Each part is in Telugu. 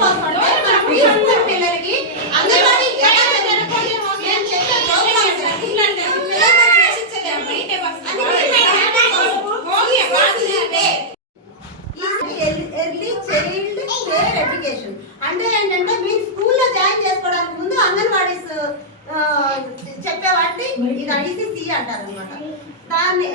దేనికోసం అంటే మన ప్రీ స్కూల్ పిల్లలకి anganwadi early child care education అంటే ఏంటంటే మీరు స్కూల్లో జాయిన్ చేసుకోవడానికి ముందు అంగన్వాడీస్ చెప్పే వాటిని ఇది ICC అంటారు అనమాట. దాన్ని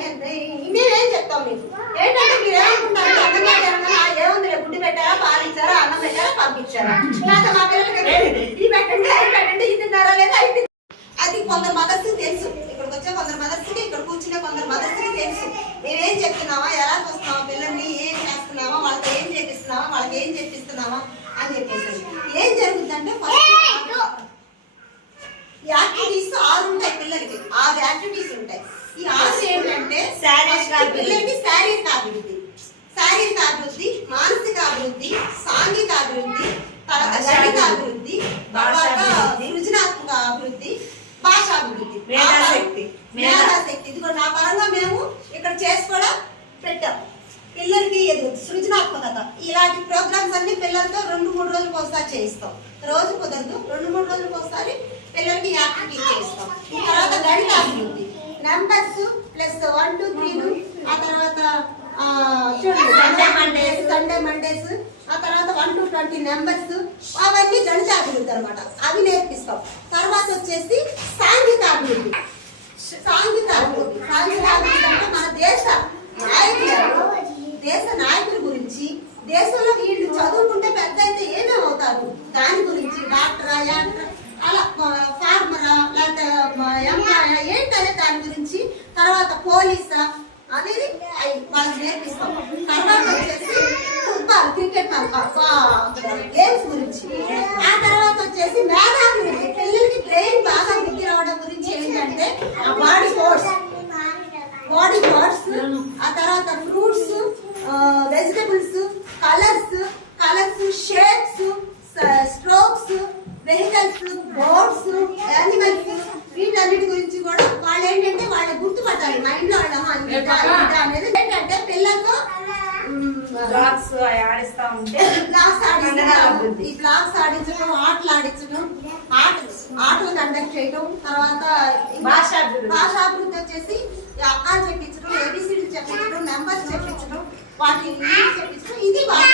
మేమేం చెప్తాం మీకు ఏంటంటే మీరు ఏమనుకుంటారు అంగన్వాడీ అనగా ఏముంది గుడ్డి పెట్టారా పాలిచ్చారా అన్నం పెట్టారా పంపించారా లేకపోతే మా పిల్లలకి ఇది పెట్టండి అది పెట్టండి ఇది తిన్నారా లేదా అది అది కొందరు మదర్స్కి తెలుసు. ఇక్కడికి వచ్చే కొందరు మదర్స్కి ఇక్కడ కూర్చునే కొందరు మదర్స్కి తెలుసు మేమేం చెప్తున్నావా ఎలా చూస్తున్నావా పిల్లల్ని ఏం చేస్తున్నావా వాళ్ళకి ఏం చేపిస్తున్నావా వాళ్ళకి ఏం చేపిస్తున్నావా అని చెప్పేసి ఏం జరుగుతుందంటే ఫస్ట్ యాక్టివిటీస్ 6 ఉంటాయి పిల్లలకి 6 యాక్టివిటీస్ ఉంటాయి. ఈ 6 ఏంటంటే పిల్లలకి శారీరక అభివృద్ధి మానసిక అభివృద్ధి సాంఘిక అభివృద్ధి తర్వాత గణిత అభివృద్ధి తర్వాత సృజనాత్మక అభివృద్ధి భాషాభివృద్ధి మేధాశక్తి ఇది కూడా నా పరంగా మేము ఇక్కడ చేసి కూడా పెట్టాం. పిల్లలకి సృజనాత్మకత ఇలాంటి ప్రోగ్రామ్స్ అన్ని పిల్లలతో 2-3 రోజులకు ఒకసారి చేయిస్తాం. రోజు కుదరదు 2-3 రోజులకు ఒకసారి పిల్లలకి యాక్టివిటీ చేస్తాం. తర్వాత గణిత అభివృద్ధి నెంబర్స్ ప్లస్ 1 2 3 ఆ తర్వాత చూడండి సండే మండేస్ ఆ తర్వాత 1 to 20 నెంబర్స్ అవన్నీ గణిత అభివృద్ధి అనమాట అవి నేర్పిస్తాం. తర్వాత వచ్చేసి సాంఘిక అభివృద్ధి అంటే మన దేశ నాయకుల గురించి దేశంలో వీళ్ళు చదువుకుంటే పెద్ద అయితే ఏమేమి అవుతారు దాని గురించి డాక్టరా అలా ఫార్మరా లేకపోతే ఎంప్లాయా ఏంటనే దాని గురించి తర్వాత పోలీసా అనేది వాళ్ళకి నేర్పిస్తాం. తర్వాత వచ్చేసి ఫుట్బాల్ క్రికెట్ గేమ్స్ గురించి ఆ తర్వాత వచ్చేసి మేధాభివృద్ధి పిల్లలకి బ్రెయిన్ బాగా వృద్ధి రావడం గురించి ఏంటంటే బాడీ పార్ట్స్ ఆ తర్వాత fruits vegetables colours shapes strokes vehicles boards animals వీటన్నిటి గురించి కూడా వాళ్ళు ఏంటంటే వాళ్ళు గుర్తుపట్టాలి మైండ్ లో అనేది ఏంటంటే పిల్లలతో బ్లాక్స్ ఆడించడం ఆటలు ఆడించడం ఆటలు కండక్ట్ చేయడం తర్వాత భాషాభివృద్ధి వచ్చేసి అక్కలు చెప్పించడం ABCD చెప్పించడం నెంబర్స్ చెప్పించడం వాటి చెప్పించడం ఇది భాష.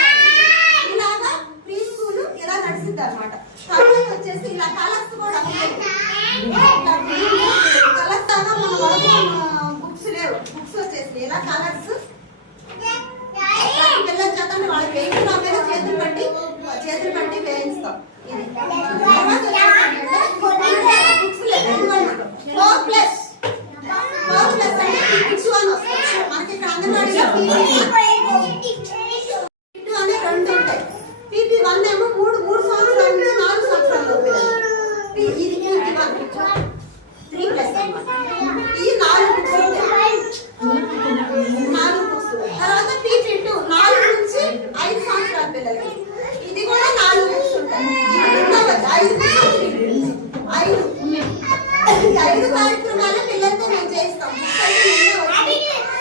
ఇలాగా ప్రీ స్కూల్ ఇలా నడిచింది అనమాట. తర్వాత వచ్చేసి ఇలా కలర్స్ కూడా కలర్స్ మన బుక్స్ లేవు బుక్స్ వచ్చేసి ఇలా కలర్స్ పిల్లల చేత వాళ్ళకి వేయించడం మీద చేతులు పట్టి వేయిస్తాం. ఇది బుక్స్ లేదు 4+ అంటే P1 వస్తుంది మనకి ఇక్కడ అంగన్వాడీలో P2 అనే 2 ఉంటాయి. PP1 ఏమో 3 సంవత్సరాల నుంచి 4 సంవత్సరాల ఇది PP1 3+ ఈ 4 బుక్స్ ఉంటాయి 4 బుక్స్. తర్వాత PP2 4 నుంచి 5 సంవత్సరాల పిల్లలకి ఇది కూడా 4 బుక్స్ ఉంటాయి. 5 కార్యక్రమాలు పిల్లలతో మేము చేస్తాం.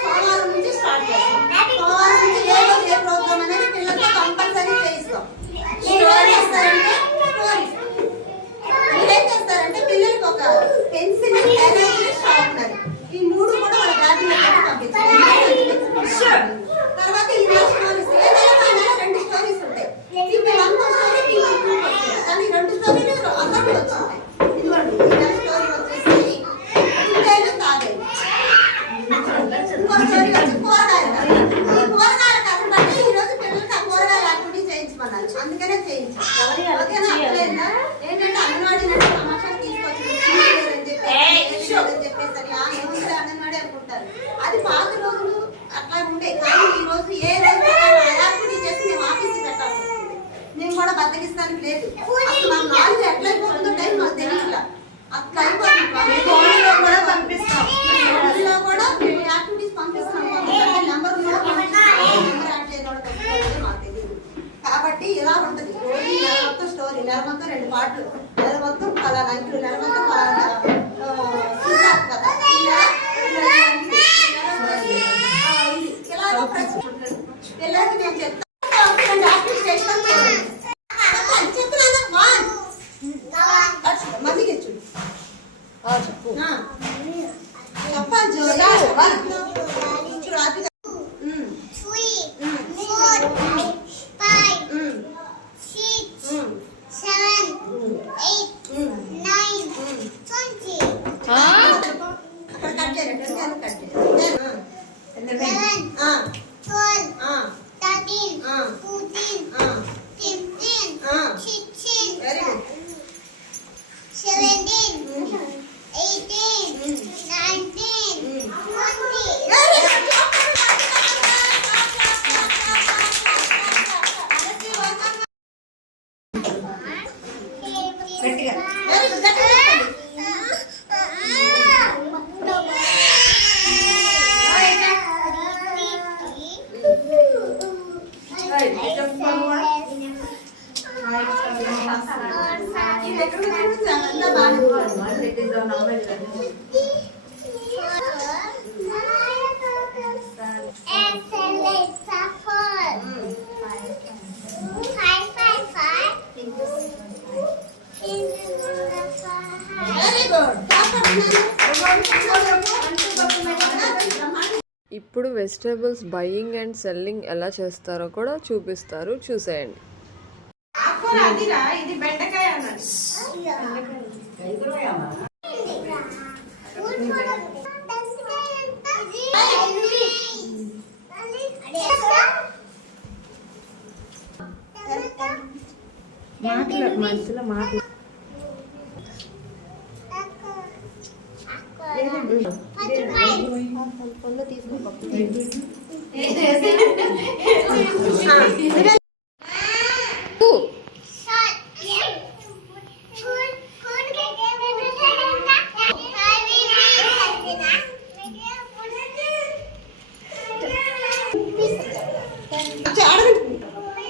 సోమవారం నుంచి స్టార్ట్ చేస్తాం. సోమవారం నుంచి ఏ ప్రోగ్రామ్ అనేది పిల్లలతో కంపల్సరీ చేయిస్తాం. స్టోరీ ఇస్తారంటే మీరేం చేస్తారంటే పిల్లలకి ఒక పెన్సిల్ షార్ప్నర్ ఈ 3 కూడా వాళ్ళ బ్యాగ్ పంపించాలి. తర్వాత ఈ స్టోరీస్ ఏదైనా 2 స్టోరీస్ ఉంటాయి. ఇప్పుడు 1 స్టోరీ కానీ 2 స్టోరీలు అందరూ వచ్చాయి. ఇదిగోండి స్టోరీ వచ్చేసి ఇంకేనా తాగేది ఇంకో స్టోరీ వచ్చి కూరగాయలు ఈ కూరగాయల కథ బట్టి ఈ రోజు పిల్లలకి ఆ కూరగాయల యాక్టివిటీ చేయించమన్నారు. అందుకనే చేయించాం. ఓకేనా ఏంటంటే అంగన్వాడీ సమాచారం తీసుకొచ్చి చెప్పేసరి ఏముంది అంగన్వాడీ అనుకుంటారు. అది పాత రోజులు అట్లా ఉండే కానీ ఈ రోజు ఏ రోజు యాక్టివిటీ చేసి మేము ఆఫీస్కి పెట్టాల్సి వస్తుంది. మేము కూడా బద్దకిస్తానికి లేదు. అసలు మా నాలుగు ఎట్లా అయిపోతుందో టైం మాకు తెలియట్లా అట్లా అయిపోతుంది. కూడా పంపిస్తాం కూడా మేము యాక్టివిటీస్ పంపిస్తాం. నెంబర్ మాకు తెలియదు కాబట్టి ఇలా ఉంటుంది. రోజు నెల మొత్తం స్టోరీ నెల మొత్తం 2 పాటలు నెల మొత్తం పలానా అంకులు నెల మొత్తం పలానా కదా ఇలా పిల్లలకి మేము చెప్తాం. యాక్టివిటీ చేస్తాం అంతా బాగానే వెరీ గుడ్. ఇప్పుడు వెజిటేబుల్స్ బయింగ్ అండ్ సెల్లింగ్ ఎలా చేస్తారో కూడా చూపిస్తారు, చూసేయండి. ఆకుకూర అదిరా, ఇది బెండకాయ అన్నది. మనుషుల మాటలు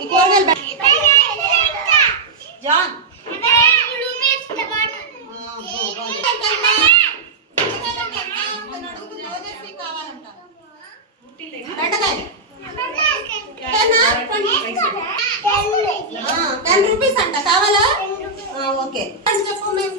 ఈ కూరగాయలు జాన్ ₹10 అంట, కావాలా? ఓకే చెప్పు మేము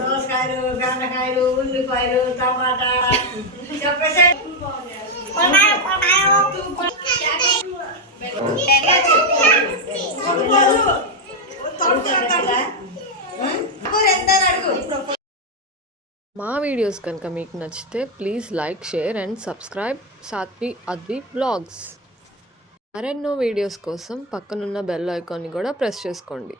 దోసకాయలు, బెండకాయలు, ఉల్లిపాయలు, టమాటా చెప్పేసి మా వీడియోస్ కనుక మీకు నచ్చితే please like, share and subscribe Saatvi Advi vlogs. మరెన్నో వీడియోస్ కోసం పక్కనున్న బెల్ ఐకాన్ని కూడా ప్రెస్ చేసుకోండి.